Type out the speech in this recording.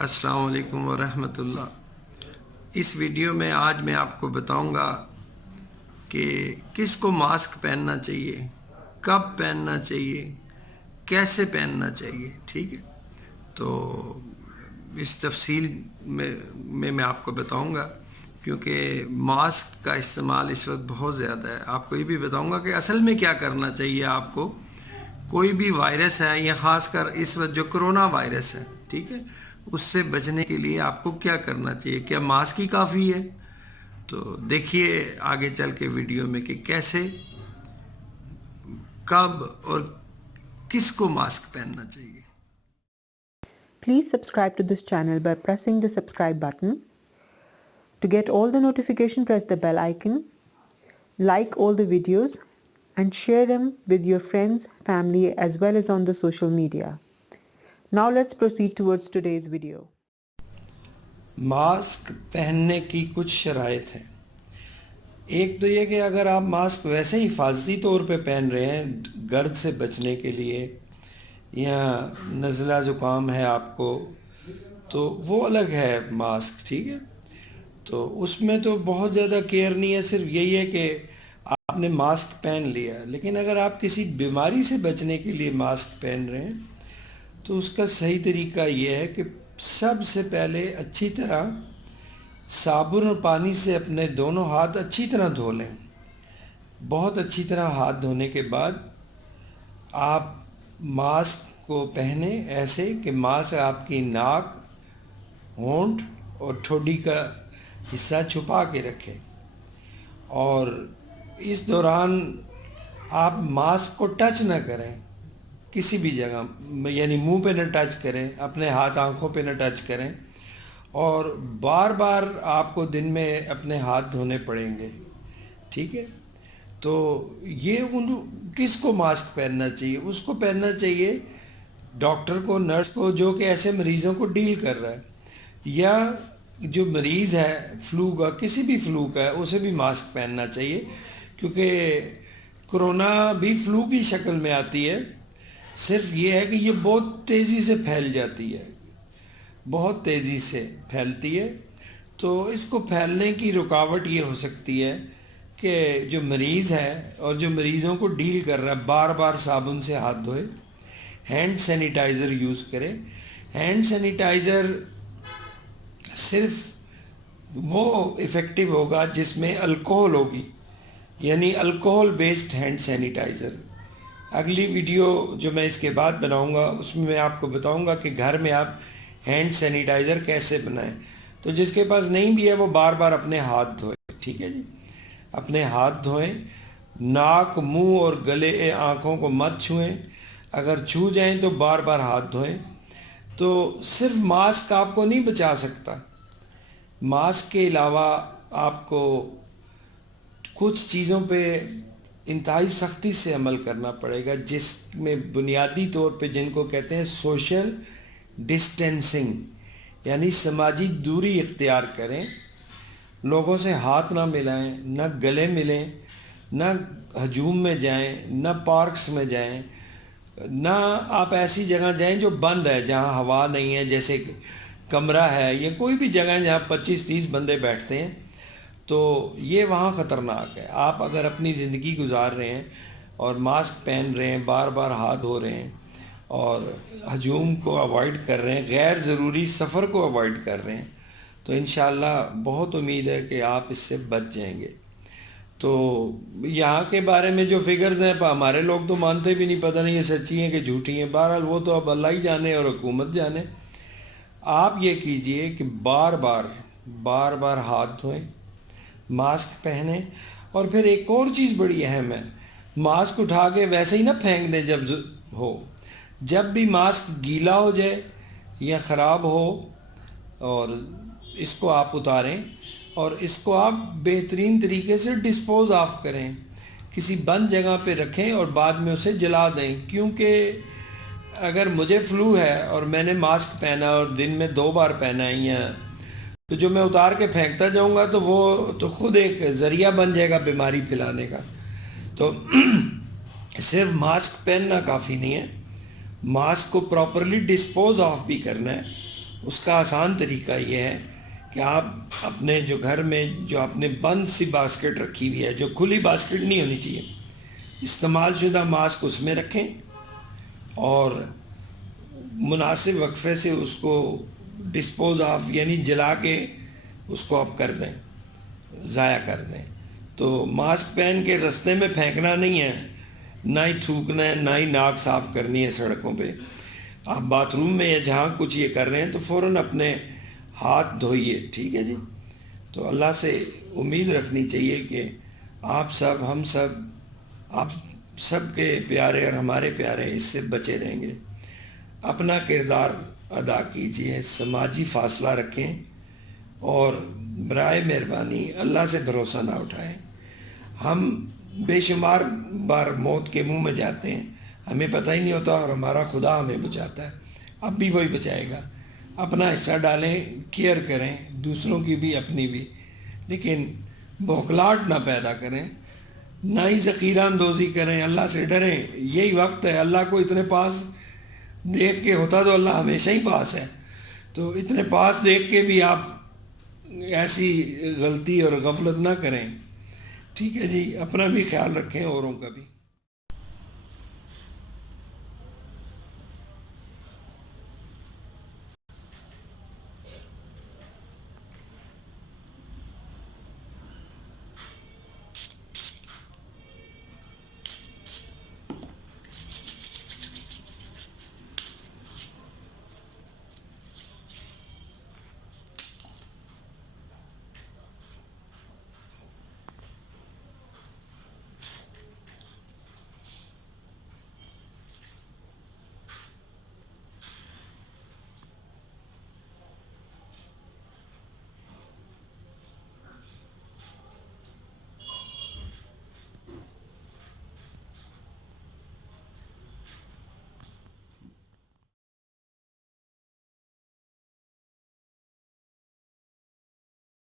अस्सलाम वालेकुम वरहमतुल्लाह। इस वीडियो में आज मैं आपको बताऊंगा कि किस को मास्क पहनना चाहिए, कब पहनना चाहिए, कैसे पहनना चाहिए। ठीक है, तो इस तफसील में मैं आपको बताऊंगा, क्योंकि मास्क का इस्तेमाल इस वक्त बहुत ज़्यादा है। आपको ये भी बताऊंगा कि असल में क्या करना चाहिए आपको। कोई भी वायरस है, या ख़ासकर इस वक्त जो कोरोना वायरस है, ठीक है, उससे बचने के लिए आपको क्या करना चाहिए। क्या मास्क ही काफ़ी है? तो देखिए आगे चल के वीडियो में कि कैसे, कब और किसको मास्क पहनना चाहिए। Please subscribe to this channel by pressing the subscribe button. To get all the notification, press the bell icon, like all the videos and share them with your friends, family as well as on the social media. Now let's proceed towards today's video. Mask पहनने की कुछ शराइत हैं। एक तो ये कि अगर आप मास्क वैसे ही हिफाजती तौर पे पहन रहे हैं गर्द से बचने के लिए, या नज़ला ज़ुकाम है आपको, तो वो अलग है मास्क। ठीक है, तो उसमें तो बहुत ज़्यादा केयर नहीं है, सिर्फ यही है कि आपने मास्क पहन लिया। लेकिन अगर आप किसी बीमारी से बचने के लिए मास्क पहन रहे हैं तो उसका सही तरीका ये है कि सबसे पहले अच्छी तरह साबुन और पानी से अपने दोनों हाथ अच्छी तरह धो लें। बहुत अच्छी तरह हाथ धोने के बाद आप मास्क को पहने ऐसे कि मास्क आपकी नाक, होंठ और ठोड़ी का हिस्सा छुपा के रखें। और इस दौरान आप मास्क को टच ना करें किसी भी जगह, यानी मुंह पे न टच करें, अपने हाथ आंखों पे न टच करें। और बार बार आपको दिन में अपने हाथ धोने पड़ेंगे। ठीक है, तो ये किसको मास्क पहनना चाहिए? उसको पहनना चाहिए डॉक्टर को, नर्स को, जो कि ऐसे मरीज़ों को डील कर रहा है, या जो मरीज़ है फ्लू का, किसी भी फ्लू का है, उसे भी मास्क पहनना चाहिए। क्योंकि कोरोना भी फ्लू की शक्ल में आती है, सिर्फ ये है कि ये बहुत तेज़ी से फैल जाती है, बहुत तेज़ी से फैलती है। तो इसको फैलने की रुकावट ये हो सकती है कि जो मरीज़ है और जो मरीज़ों को डील कर रहा है बार बार साबुन से हाथ धोए, हैंड सैनिटाइज़र यूज़ करें। हैंड सैनिटाइज़र सिर्फ वो इफ़ेक्टिव होगा जिसमें अल्कोहल होगी, यानी अल्कोहल बेस्ड हैंड सैनिटाइज़र। अगली वीडियो जो मैं इसके बाद बनाऊंगा उसमें मैं आपको बताऊंगा कि घर में आप हैंड सैनिटाइज़र कैसे बनाएं। तो जिसके पास नहीं भी है वो बार बार अपने हाथ धोए। ठीक है जी, अपने हाथ धोएं, नाक, मुंह और गले, आँखों को मत छुएं। अगर छू जाएं तो बार बार हाथ धोएं। तो सिर्फ मास्क आपको नहीं बचा सकता, मास्क के अलावा आपको कुछ चीज़ों पे इंतहाई सख्ती से अमल करना पड़ेगा, जिसमें बुनियादी तौर पे जिनको कहते हैं सोशल डिस्टेंसिंग, यानी समाजी दूरी इख्तियार करें। लोगों से हाथ ना मिलाएं, न गले मिलें, न हजूम में जाएं, न पार्क्स में जाएं, न आप ऐसी जगह जाएं जो बंद है, जहां हवा नहीं है, जैसे कमरा है या कोई भी जगह है जहाँ 25-30 बंदे बैठते हैं, तो ये वहाँ ख़तरनाक है। आप अगर अपनी ज़िंदगी गुजार रहे हैं और मास्क पहन रहे हैं, बार बार हाथ धो रहे हैं और हजूम को अवॉइड कर रहे हैं, गैर ज़रूरी सफ़र को अवॉइड कर रहे हैं, तो इंशाअल्लाह बहुत उम्मीद है कि आप इससे बच जाएंगे। तो यहाँ के बारे में जो फिगर्स हैं, हमारे लोग तो मानते भी नहीं, पता नहीं ये सच्ची हैं कि झूठी हैं। बहरहाल वो तो अब अल्लाह ही जाने और हुकूमत जाने। आप ये कीजिए कि बार बार हाथ धोएं, मास्क पहने। और फिर एक और चीज़ बड़ी अहम है, मास्क उठा के वैसे ही ना फेंक दें जब हो। जब भी मास्क गीला हो जाए या ख़राब हो, और इसको आप उतारें और इसको आप बेहतरीन तरीके से डिस्पोज ऑफ करें, किसी बंद जगह पे रखें और बाद में उसे जला दें। क्योंकि अगर मुझे फ्लू है और मैंने मास्क पहना और दिन में 2 बार पहना है, या तो जो मैं उतार के फेंकता जाऊंगा तो वो तो खुद एक ज़रिया बन जाएगा बीमारी फैलाने का। तो सिर्फ मास्क पहनना काफ़ी नहीं है, मास्क को प्रॉपरली डिस्पोज ऑफ भी करना है। اس کا آسان طریقہ یہ ہے کہ آپ اپنے جو گھر میں جو آپ نے بند سی باسکٹ رکھی ہوئی ہے، جو کھلی باسکٹ نہیں ہونی چاہیے، استعمال شدہ ماسک اس میں رکھیں اور مناسب وقفے سے اس کو ڈسپوز آف یعنی جلا کے اس کو آپ کر دیں، ضائع کر دیں۔ تو ماسک پہن کے رستے میں پھینکنا نہیں ہے، نہ ہی تھوکنا ہے، نہ ہی ناک صاف کرنی ہے سڑکوں پہ۔ آپ باتھ روم میں یا جہاں کچھ یہ کر رہے ہیں تو فوراً اپنے ہاتھ دھوئیے، ٹھیک ہے جی۔ تو اللہ سے امید رکھنی چاہیے کہ آپ سب، ہم سب، آپ سب کے پیارے اور ہمارے پیارے اس سے بچے رہیں گے۔ اپنا کردار ادا کیجئے، سماجی فاصلہ رکھیں اور برائے مہربانی اللہ سے بھروسہ نہ اٹھائیں۔ ہم بے شمار بار موت کے منہ میں جاتے ہیں، ہمیں پتہ ہی نہیں ہوتا اور ہمارا خدا ہمیں بچاتا ہے، اب بھی وہی بچائے گا۔ اپنا حصہ ڈالیں، کیئر کریں، دوسروں کی بھی اپنی بھی، لیکن بوکھلاہٹ نہ پیدا کریں، نہ ہی ذخیرہ اندوزی کریں، اللہ سے ڈریں۔ یہی وقت ہے، اللہ کو اتنے پاس دیکھ کے ہوتا تو اللہ ہمیشہ ہی پاس ہے، تو اتنے پاس دیکھ کے بھی آپ ایسی غلطی اور غفلت نہ کریں، ٹھیک ہے جی۔ اپنا بھی خیال رکھیں، اوروں کا بھی۔